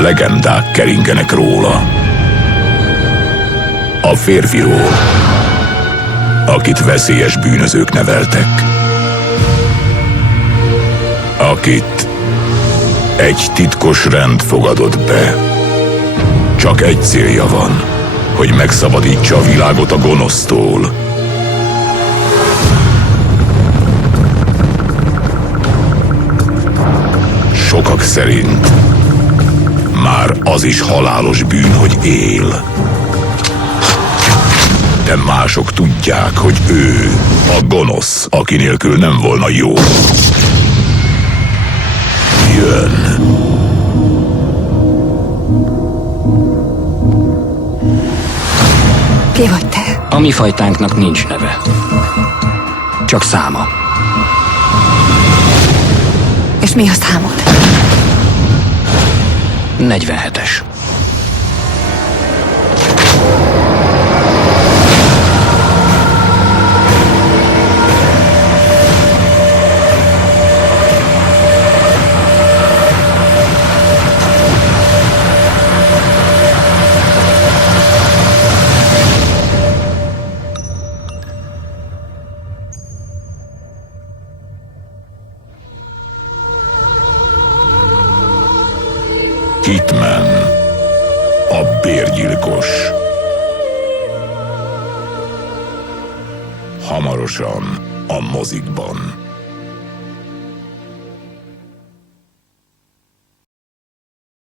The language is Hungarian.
Legendák keringenek róla. A férfiról, akit veszélyes bűnözők neveltek. Akit egy titkos rend fogadott be. Csak egy célja van, hogy megszabadítsa a világot a gonosztól. Sokak szerint már az is halálos bűn, hogy él. De mások tudják, hogy ő a gonosz, aki nélkül nem volna jó. Jön. Ki vagy te? A mi fajtánknak nincs neve. Csak száma. És mi a számod? 47-es. Hitman, a bérgyilkos. Hamarosan a mozikban.